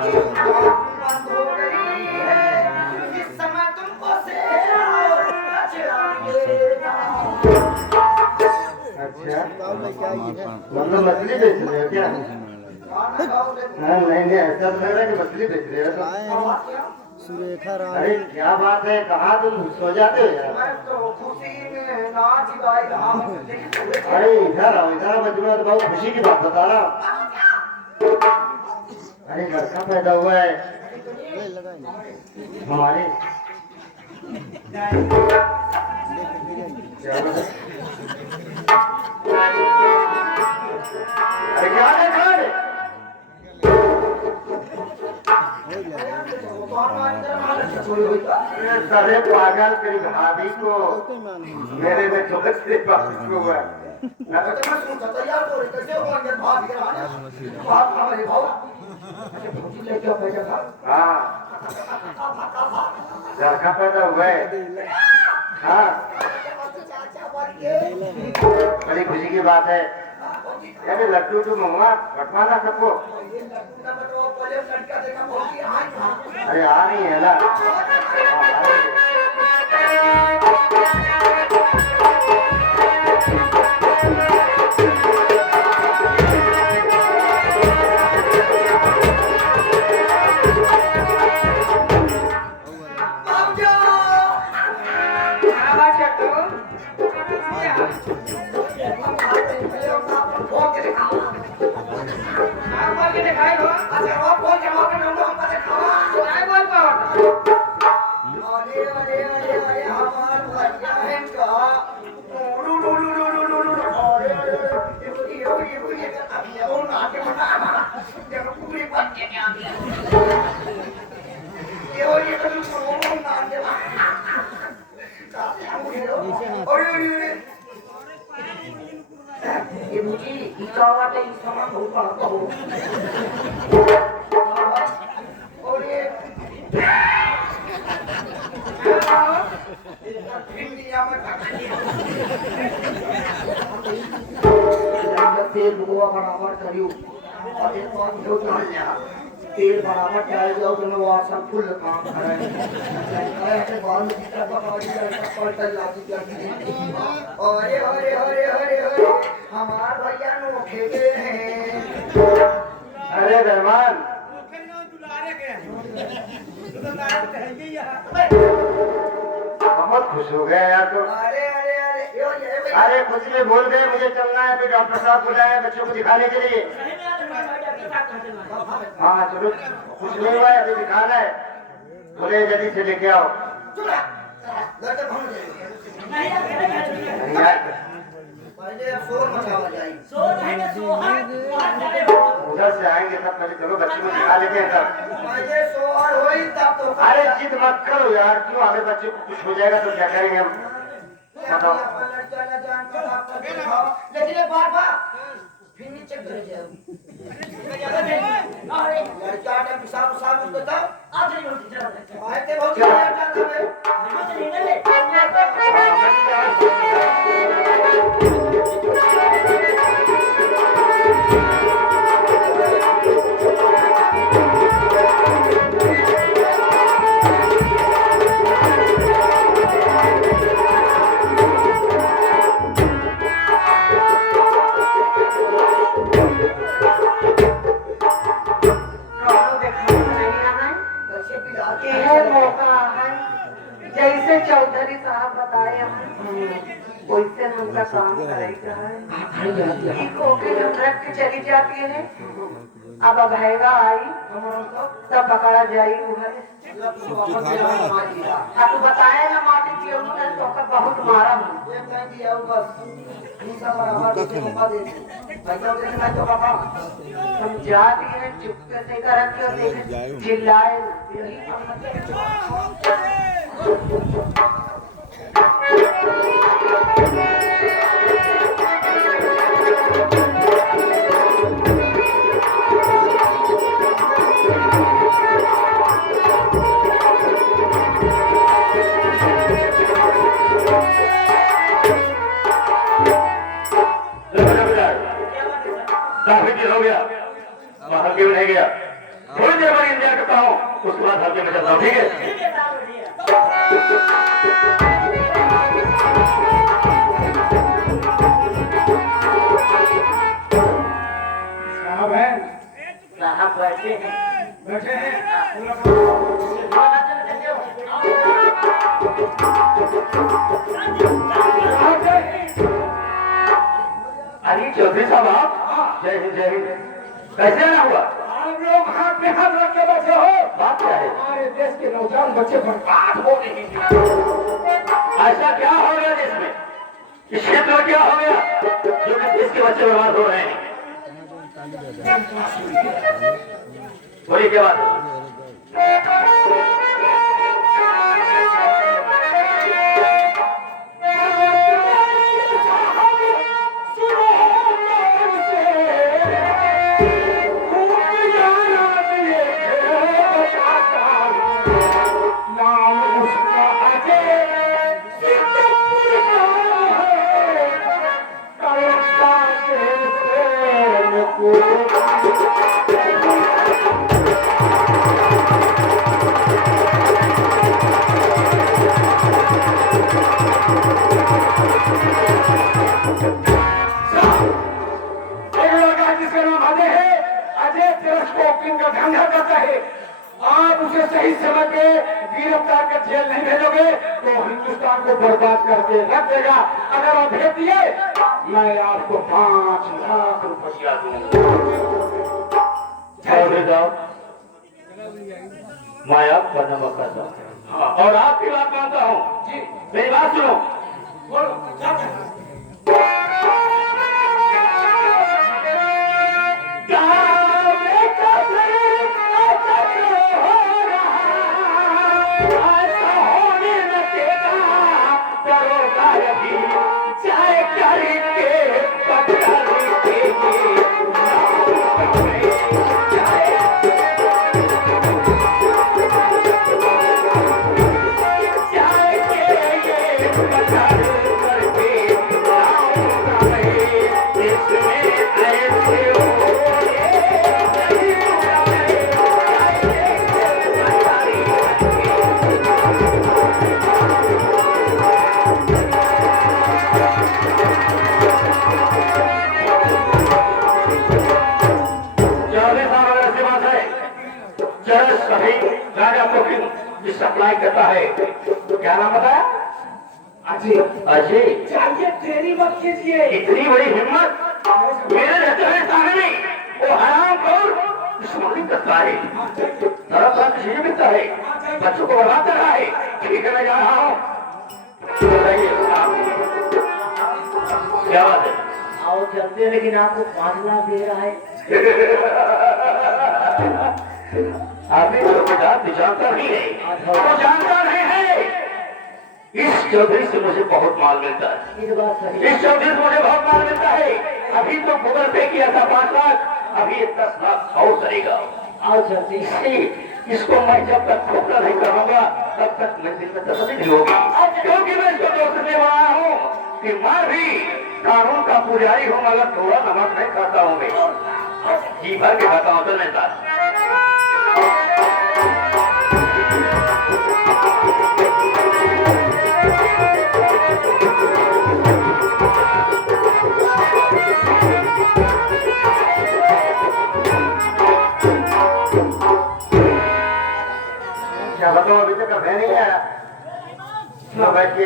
बंद हो गई है इस समय तुमको सेरा और बचड़ाएगा। अच्छा मतलब मछली बेच रहे हो क्या? नहीं नहीं ऐसा तो लग रहा है कि मछली बेच रहे हो। सुरेखा रानी। अरे क्या बात है, कहाँ तुम सो जाते हो यार? मैं तो खुशी में नाच गाई रहा हूँ। अरे इधर आओ मैं तुम्हें तो बहुत खुशी की बात बता रहा हूँ। अरे लड़का पैदा हुआ है हमारे। अरे क्या देखा रे? सारे पागल तेरी भाभी को मेरे में ठोकर से बात हुआ है। हाँ लड़का पैदा हुआ है। हाँ बड़ी खुशी की बात है। अरे लड्डू तो मंगवा बटवाना सबको। अरे आ रही है ना। तेल बुआ बराबर करियो और एक बार जो डाल लिया तेल बराबर डाल दिया तो वो सब फुल काम करे ऐसे बाल में कितना बकवास करता पलटा लाती करती। अरे अरे अरे अरे अरे हमार भैया नो खेले हैं। अरे रहमान बहुत खुश हो गया यार तो। अरे अरे अरे अरे खुश में बोल गए मुझे चलना है, फिर डॉक्टर साहब बुलाए बच्चों को दिखाने के लिए। हाँ चलो कुछ नहीं हुआ है, अभी दिखाना है। बोले जल्दी से लेके आओ। उधर से आएंगे तब पहले चलो बच्चों को दिखा लेते हैं तब। अरे जिद मत करो यार, क्यों आगे बच्चे को कुछ हो जाएगा तो क्या करेंगे हम? बताओ। लेकिन एक बात फिर नीचे गिर जाओ। लड़का ने पिसाब साब बताओ आज नहीं होती चलो आते बहुत जाता जैसे चौधरी साहब बताए वैसे उनका काम करेगा रख के चली जाती है। अब भैया आई तब पकड़ा जाई तू बताए ना माटी की उन्होंने तो बहुत मारा हम जा दिए चुपके से कर चिल्लाए काफी देर हो गया, बाहर क्यों नहीं गया? थोड़ी देर बाद इंतजार करता हूँ, उसके बाद हल्के में चलता हूँ, ठीक है? ठीक है साहब, बढ़िया। साहब है साहब बैठे हैं। बैठे हैं अरे चौधरी साहब आप, जय हिंद जय हिंद। कैसे आना हुआ? आप लोग हाथ में हाथ रख के बैठे हो। बात क्या है? हमारे देश के नौजवान बच्चे बर्बाद हो रहे हैं। ऐसा क्या हो गया देश में? इस क्षेत्र में क्या हो गया जो कि देश के बच्चे बर्बाद हो रहे हैं? बोलिए क्या बात है? नाम उसका अजय सिद्धपुर है, कलकत्ता के सेन को। एक लड़का जिसका नाम अजय है, अजय टेलीस्कोपिंग का धंधा करता है। आप उसे सही समय पे गिरफ्तार कर जेल नहीं भेजोगे तो हिंदुस्तान को बर्बाद करके रख देगा। अगर आप भेज दिए, मैं आपको 5 लाख रुपया दूंगा। चौधरी साहब, मैं आपका नमक खाता हूँ। हाँ, और आपकी बात मानता हूँ। जी मेरी बात सुनो। बोलो क्या कहें? सप्लाई करता है, क्या नाम बताया? अजय अजय। चाहिए देरी मत कीजिए। इतनी बड़ी हिम्मत मेरे रहते हुए सामने वो हरामखोर दुश्मनी करता है, तरह तरह की चीजें बिकता है, बच्चों को बर्बाद कर रहा है। ठीक है, मैं जा रहा हूँ। बताइए क्या बात है? आओ चलते हैं, लेकिन आपको 5 लाख दे रहा है। आपने जो बात जानता नहीं है, वो जानता नहीं है। इस चौधरी से मुझे बहुत माल मिलता है। इस बात सही। इस चौधरी से मुझे बहुत माल मिलता है। अभी तो गूगल पे किया था 5 लाख, अभी 10 लाख और करेगा। आओ चलते हैं। इसको मैं जब तक खोखला नहीं करूंगा तब तक मंजिल में तसल्ली नहीं होगी, क्योंकि मैं इसको दोस्त से बना हूँ कि मैं भी कानून का पुजारी हूँ, मगर थोड़ा नमक नहीं खाता हूँ। मैं जी भर के खाता हूँ। तो नहीं साथ क्या बताऊं, अभी तक अब है नहीं आया। चलो बैठ के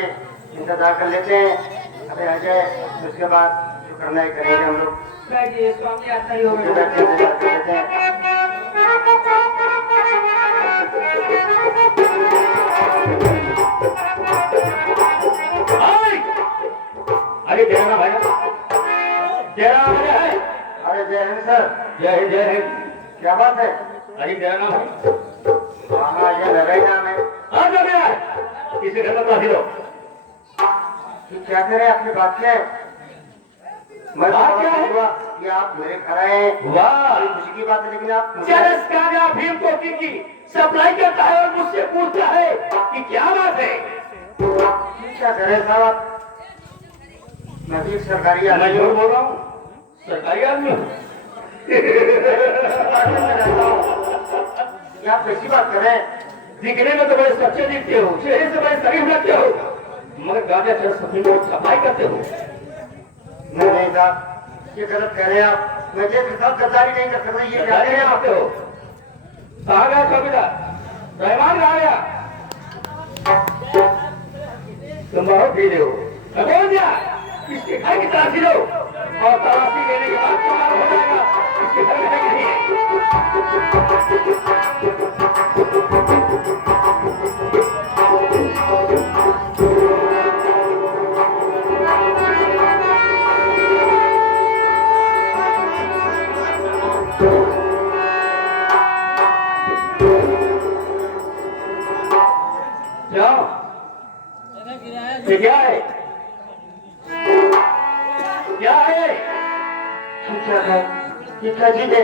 इंतजार कर लेते हैं। अबे आ जाए, उसके बाद जो करना है करेंगे हम लोग। बैठिए, स्वामी आता ही होगा। बैठ के इंतजार कर लेते हैं। अरे जय राम भाई, जय राम है। अरे जय हिंद सर। जय हिंद जय हिंद। क्या बात है? अरे जय राम भाई, हाँ ये मेरा ही नाम है। आ जाओ यार, किसी घर में बात लो। कि क्या करें, अपनी बात क्या है? मैं बात क्या है? हुआ कि आप मेरे घर आए, वाह, बड़ी खुशी की बात है। लेकिन आप चरस गांजा अफीम कोकी की सप्लाई करता है और मुझसे पूछता है कि क्या बात है। क्या करें साहब, मैं भी एक सरकारी मैं आदमी जो हूँ। बोल रहा हूँ सरकारी आदमी हूँ। ये आप कैसी बात कर रहे हैं? दिखने में तो बड़े सच्चे दिखते हो, चेहरे से बड़े शरीफ लगते हो, मगर गाजा चरस अपनी बहुत सफाई करते हो। नहीं साहब, ये गलत कह रहे हैं आप। मैं जेठ के साथ गद्दारी नहीं कर सकता। ये क्या गद्दारी नहीं करते हो? कहाँ गया चौकीदार? रहमान कहाँ गया? तुम बहुत ढीले हो। बोल दिया इसके घर की तलाशी लो और तलाशी लेने के बाद तुम्हारा हो जाएगा इसके घर में है कि नहीं जाओ। ये क्या है? क्या है? क्या है? ये क्या चीज है?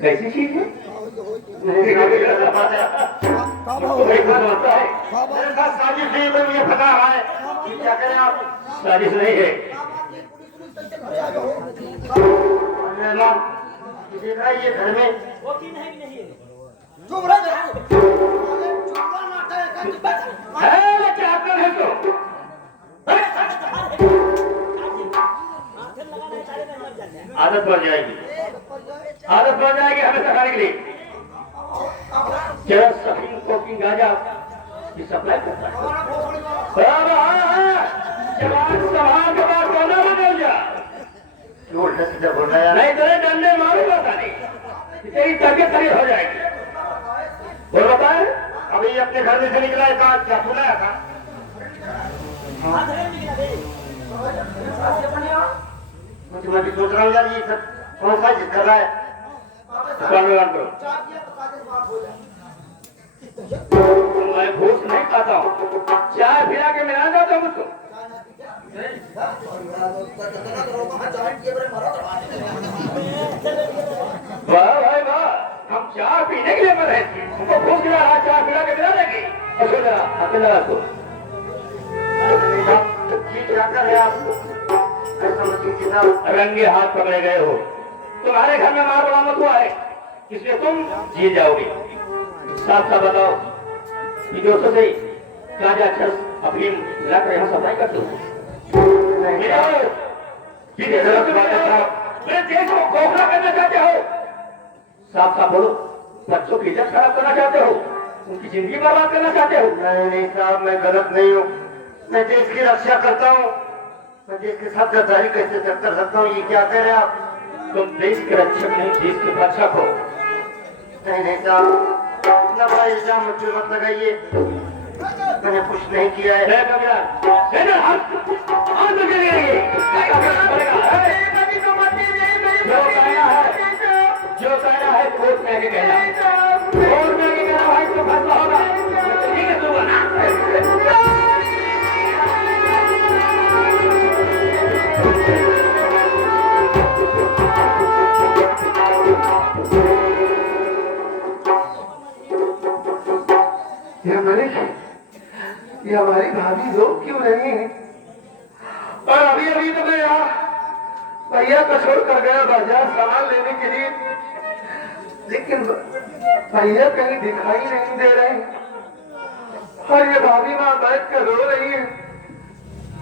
कैसी चीज है? मेरे साथ साजिश नहीं, मैं मुझे पता है। क्या करें आप? साजिश नहीं है। देख रहा है ये घर में चुप रह। है क्या कर है तो? आदत बढ़ जाएगी, आदत बढ़ जाएगी हमेशा खाने के लिए। चरस सफीन कोकिंग गांजा की सप्लाई करता है। जवान सवाल के बाद बोलना बदल जा। उल्टा सीधा बोल रहा है। नहीं तेरे डंडे मारूंगा तानी, तेरी तबियत खराब हो जाएगी। बोल बताए अभी अपने घर में से निकला है, कहा क्या सुनाया था? मैं भी सोच रहा हूँ यार, ये सब कौन सा जिद कर रहा है? मैं घूस नहीं खाता हूँ, चाय पिला के मिला जाता हूँ मुझको। वाह भाई वाह, हम चाय पीने के लिए मर रहे थे, हमको भूख लगा रहा, चाय पिला के मिला देंगे। ऐसे लगा हाथ लगा तो ये क्या कर रहे हैं आप? ऐसा मत कीजिए साहब। रंगे हाथ पकड़े गए हो। तुम्हारे घर में मार बरामद हुआ है, इसलिए तुम जी जाओगे। साफ साफ बताओ कि जो से गांजा चरस अफीम मिलाकर यहाँ सफाई करते हो? मेरे देश को खोखला करना चाहते हो? साफ साफ बोलो, बच्चों की इज्जत खराब करना चाहते हो, उनकी जिंदगी बर्बाद करना चाहते हो? नहीं साहब, मैं गलत नहीं हूँ। मैं देश की रक्षा करता हूँ। मैं देश के साथ गद्दारी कैसे कर सकता हूँ? ये क्या कह रहे हैं आप? तुम देश के रक्षक नहीं, देश के रक्षक हो। नहीं साहब, इतना बड़ा इल्जाम मुझ पे मत लगाइए। मैंने कुछ नहीं किया है। जो कहना है कोर्ट में आके कहना, कोर्ट में आके कहना भाई तो फैसला होगा। ठीक है दूंगा ना। ये हमारी भाभी लोग क्यों नहीं है? और अभी अभी तो मैं यहाँ भैया को छोड़ कर गया बाजार सामान लेने के लिए, लेकिन भैया कहीं दिखाई नहीं दे रहे। और ये भाभी माँ बैठ कर रो रही है।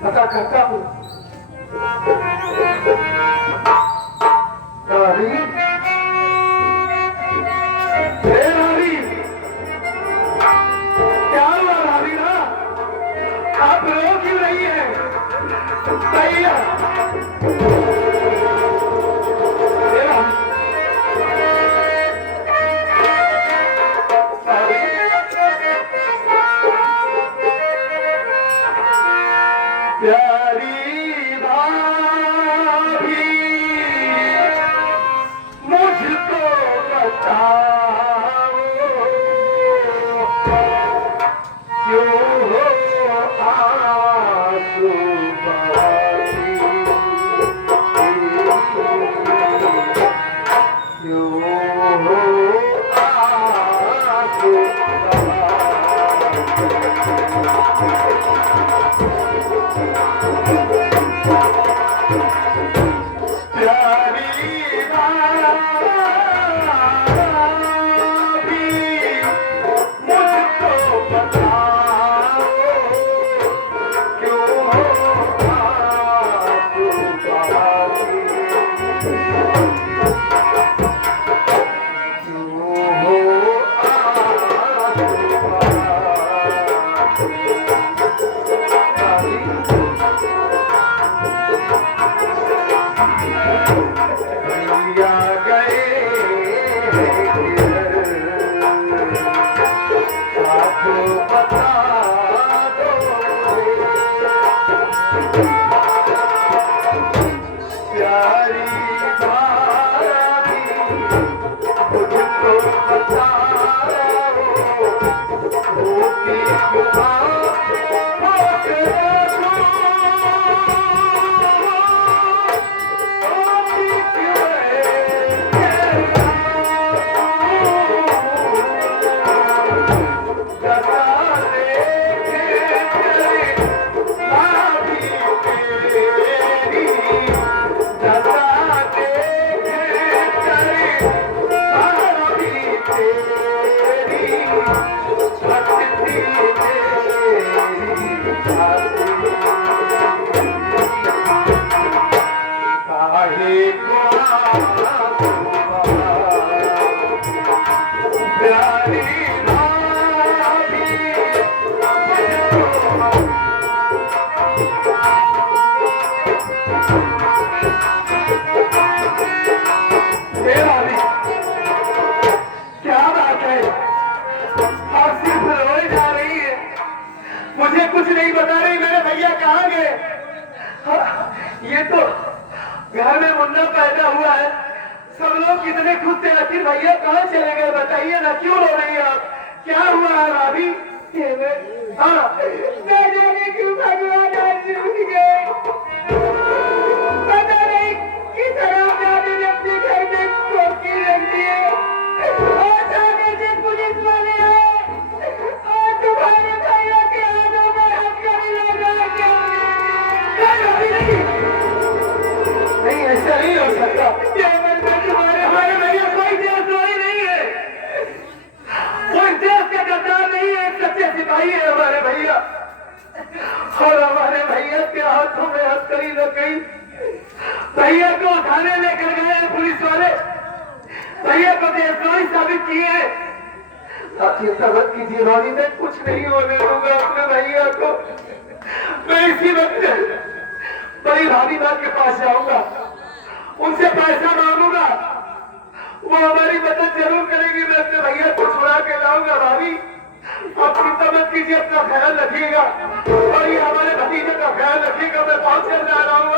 पता करता हूँ। भाभी, भाभी, क्या हुआ भाभी ना? आप रो क्यों रही है? भैया प्यारी भाभी, मुझको बताओ क्यों हो आंसू बहाती, क्यों हो आंसू प्यारी कहाँ गए? ये तो घर में मुन्ना पैदा हुआ है, सब लोग कितने खुश थे, लेकिन भैया कहाँ चले गए बताइए ना, क्यों रो रही है आप? क्या हुआ है भाभी? हाँ, न जाने क्यों भगवान आज उठ गए, पता नहीं किस हरामजादे ने अपने घर में चौकी रख दिए और सामने से पुलिस वाले आए और तुम्हारे भैया के हाथों में हथकड़ी लगा के नहीं ऐसा नहीं हो सकता। हमारे भैया कोई देशद्रोही नहीं है, कोई देश के गद्दार नहीं है, एक सच्चे सिपाही है हमारे भैया। और हमारे भैया के हाथों में हथकड़ी लग गई, भैया को थाने लेकर गए पुलिस वाले, भैया को देशद्रोही साबित किए। साथी तबत की जीवानी में कुछ नहीं होने दूंगा अपने भैया को। मैं इसी वक्त बड़ी भाभी माँ के पास जाऊंगा, उनसे पैसा मांगूंगा, वो हमारी मदद जरूर करेगी। मैं अपने भैया को छुड़ा के लाऊंगा। भाभी आप चिंता मत कीजिए, अपना ख्याल रखिएगा और ये हमारे भतीजे का ख्याल रखिएगा। मैं पहुंच कर जा रहा हूँ,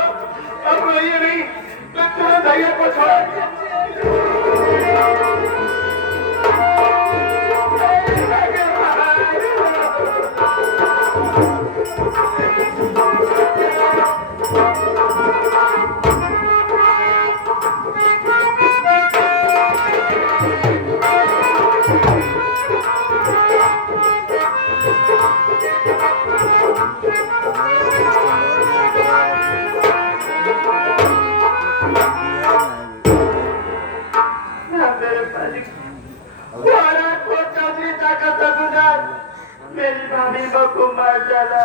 अब रोइए नहीं, मैं तुरंत भैया को छोड़ मेरी भाभी को मार डाला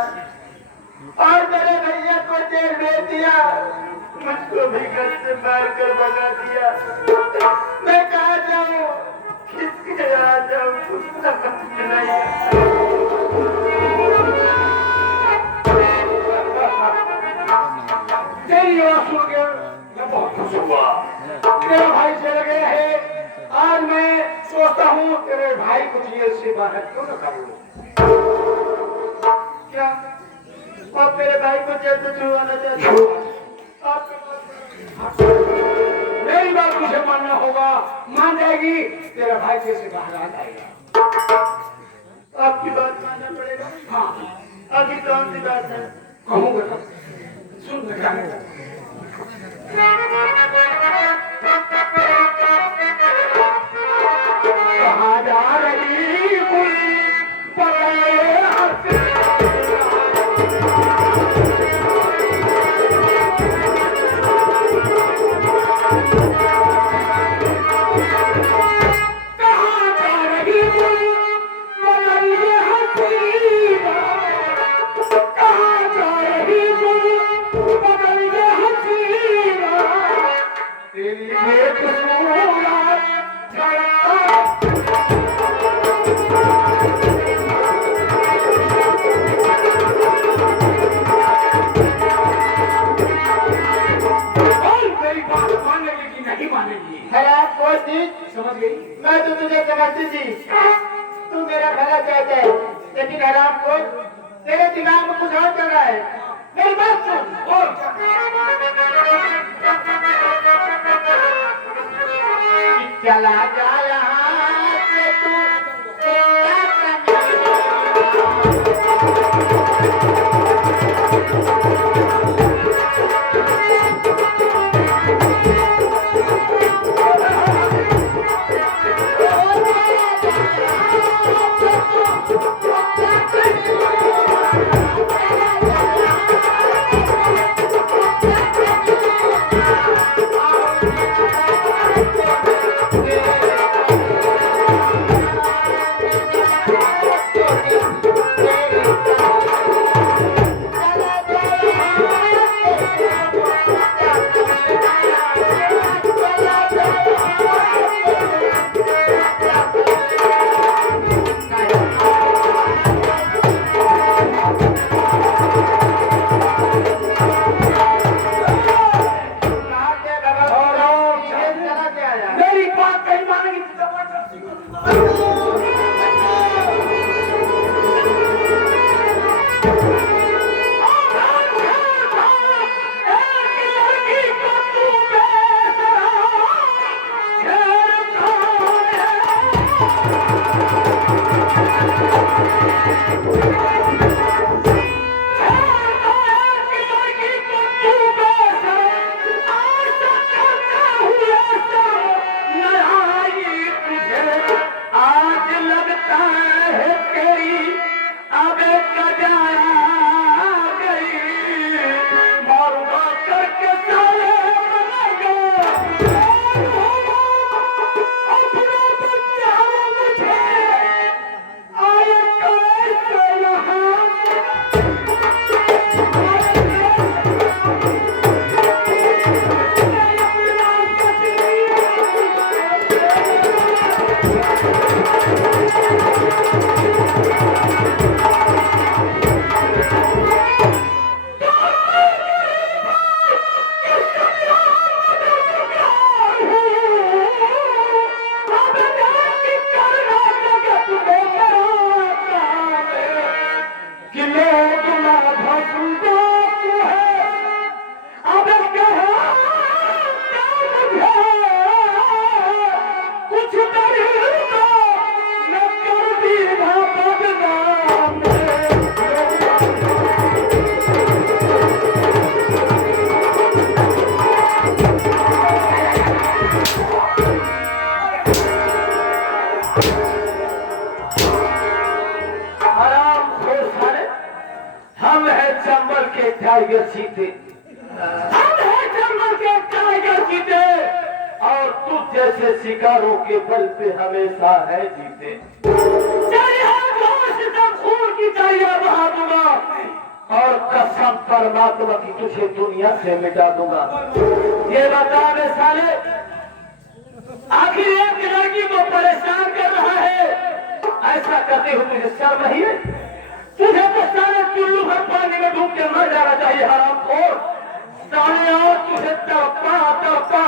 और मेरे भैया को जेल भेज दिया, मुझको भी घर से मार कर भगा दिया। मैं कहाँ जाऊँ, किसके यहाँ जाऊँ, कुछ समझ नहीं। तेरी आवाज़ सुन के मैं बहुत खुश हुआ। तेरा भाई चले गए है, आज मैं सोचता हूँ तेरे भाई को जेल से बाहर क्यों न कर लूं। क्या आप मेरे भाई को जेल से छुड़वाना चाहते हो? मेरी बात तुझे मानना होगा, मान जाएगी, तेरा भाई कैसे बाहर आ जाएगा। आपकी बात मानना पड़ेगा। हाँ, अभी कौन सी बात है? कहूँगा, सुन बेटा। कहाँ जा रही समझ गई? मैं तो तुझे समझती थी, तू मेरा भला चाहता है, लेकिन हराम को तेरे दिमाग में कुछ और चल रहा है। मेरी बात सुन। चला जा यहाँ से तू टाइगर जीते, हम हैं जंगल के टाइगर जीते, और तू जैसे शिकारों के बल पे हमेशा है जीते। खून की चाहिए बहा दूंगा, और कसम परमात्मा की तुझे दुनिया से मिटा दूंगा। ये बता दे साले, आखिर एक लड़की को परेशान कर रहा है, ऐसा करते हुए तुझे शर्म नहीं है? तुझे तो सारे चुल्लू भर पानी में डूब के मर जाना चाहिए हरामखोर साले। और तुझे तड़पा तड़पा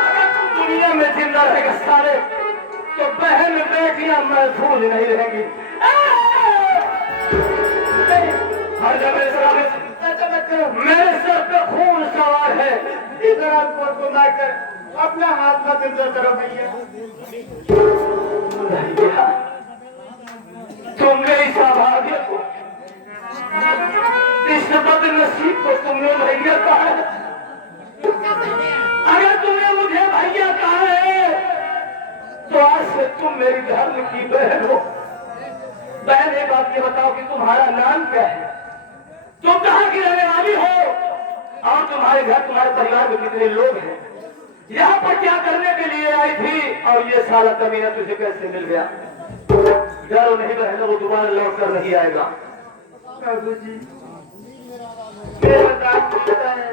अगर तू दुनिया में जिंदा रहेगा साले, तो बहन बेटियां महफूज नहीं रहेंगी। हर जगह मेरे सर पे खून सवार है, इधर आपको घुमाकर अपना हाथ मत इधर करो भैया। तुम मेरी सौभाग्य को, इस बदनसीब को तुमने भैया कहा है। अगर तुमने मुझे भैया कहा है, तो आज से तुम मेरी धर्म की बहन हो। बहन, एक बात ये बताओ कि तुम्हारा नाम क्या है? तुम कहाँ की रहने वाली हो? और तुम्हारे घर, तुम्हारे परिवार में कितने लोग हैं? यहाँ पर क्या करने के लिए आई थी? और ये साला कमीना तुझे कैसे मिल गया? डरो नहीं बहन, वो दोबारा लौट कर नहीं आएगा। बाबू जी, मेरा नाम पता है,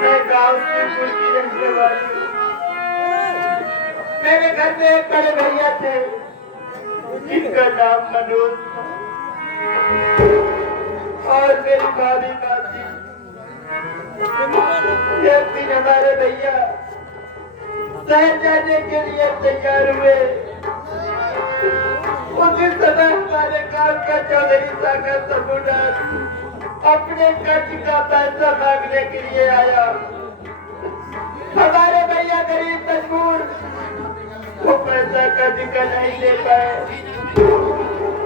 मैं गांव से पुल की रहने वाली हूँ। मेरे घर में एक बड़े भैया थे, जिनका नाम मनोज था, और मेरी भाभी बाती। एक दिन हमारे भैया शहर जाने के लिए तैयार हुए। उसी समय हमारे गांव का चौधरी सागर सबूदार अपने कर्ज का पैसा मांगने के लिए आया। हमारे भैया गरीब मजबूर, वो पैसा कर्ज का नहीं दे पाए।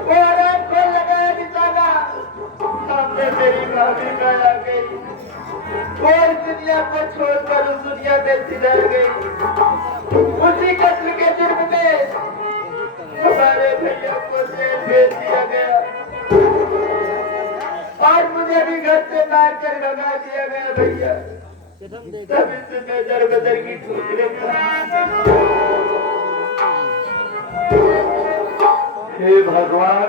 वो आराम को लगाया निशाना, सामने मेरी भाभी का आ गई। वो इस दुनिया को छोड़कर उस दुनिया में सिधर गई। उसी कत्ल के जुर्म में हमारे भैया को जेल भेज दिया गया, और मुझे भी घर से मार कर भगा दिया गया भैया। तभी से मैं दर बदर की ठोकरें खा। हे भगवान,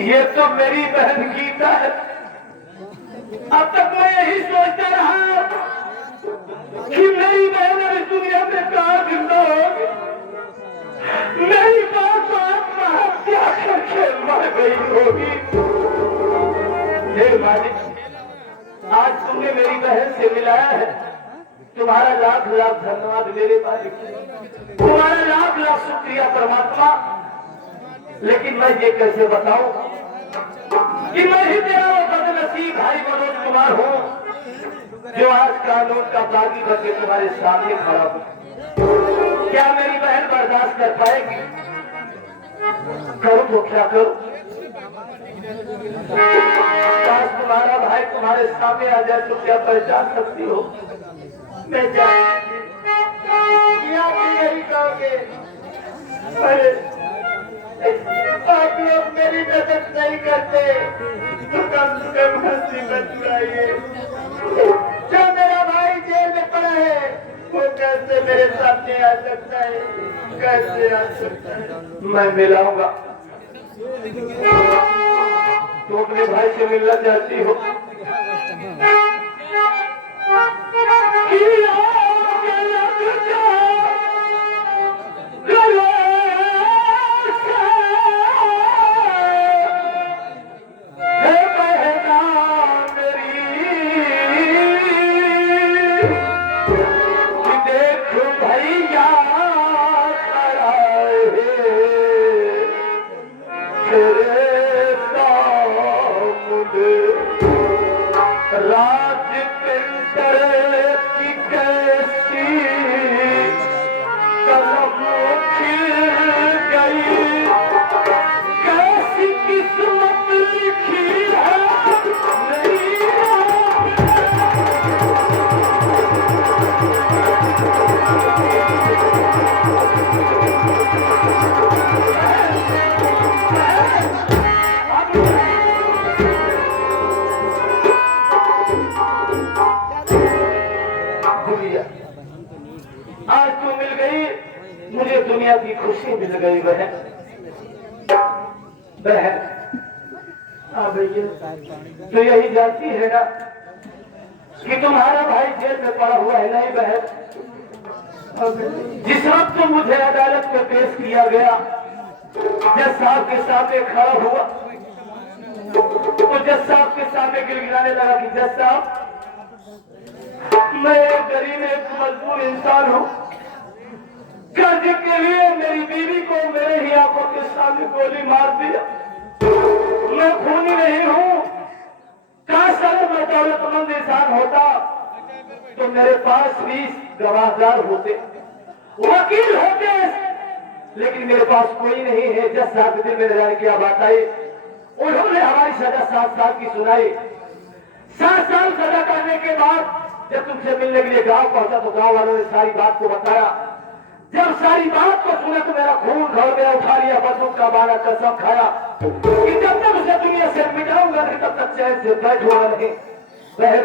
ये तो मेरी बहन गीता है। अब तक मैं यही सोचता रहा कि मेरी बहन इस दुनिया में कहाँ जिंदा होगी। मेरी बात आत्महत्या करके मर गई होगी। हे मालिक, आज तुमने मेरी बहन से मिलाया है, तुम्हारा लाख लाख धन्यवाद मेरे मालिक, तुम्हारा लाख लाख शुक्रिया परमात्मा। लेकिन मैं ये कैसे बताऊं कि मैं ही तेरा वो बदनसीब भाई मनोज कुमार हूँ जो आज कानून का बागी बन के तुम्हारे सामने खड़ा हो, क्या मेरी बहन बर्दाश्त कर पाएगी? करो तो क्या करो? आज तुम्हारा भाई तुम्हारे सामने आ जाए तो क्या पहचान सकती हो? मैं जानती कि आप भी यही कहोगे, पर आप लोग मेरी मदद नहीं करते तो कम से कम हंसी मत उड़ाइए। जो मेरा भाई जेल में पड़ा है वो कैसे मेरे सामने आ सकता है? कैसे आ सकता है? मैं मिलाऊंगा। तुम अपने भाई से मिलना चाहती हो? आज तो मिल गई, मुझे दुनिया की खुशी मिल गई बहन। बहन हाँ भैया, तो यही जानती है ना कि तुम्हारा भाई जेल में पड़ा हुआ है? नहीं बहन, जिस वक्त तो मुझे अदालत में पेश किया गया, जज साहब के सामने खड़ा हुआ तो जज साहब के सामने गिड़गिड़ाने लगा कि जज साहब, मैं एक गरीब एक मजबूर इंसान हूँ। कर्ज के लिए मेरी बीवी को मेरे ही आंखों के सामने गोली मार दिया। मैं खूनी नहीं हूँ। काश अगर मैं दौलतमंद इंसान होता तो मेरे पास 20 गवाहदार होते, वकील होते, लेकिन मेरे पास कोई नहीं है। जज साहब के दिल में जाने क्या बात आई, उन्होंने हमारी सजा 7 साल की सुनाई। 7 साल सजा करने के बाद जब तुमसे मिलने के लिए गांव पहुंचा तो गांव वालों ने सारी बात को बताया। जब सारी बात को सुना तो मेरा खून खौल गया, उठा लिया बंदूक का बाला, कसम खाया कि जब तक उसे दुनिया से मिटाऊंगा नहीं तब तक चैन से बैठूंगा नहीं। बहन,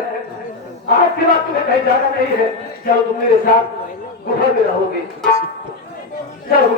आज के बाद तुम्हें कहीं जाना नहीं है। चलो तुम मेरे साथ गुफा में रहोगे। चलो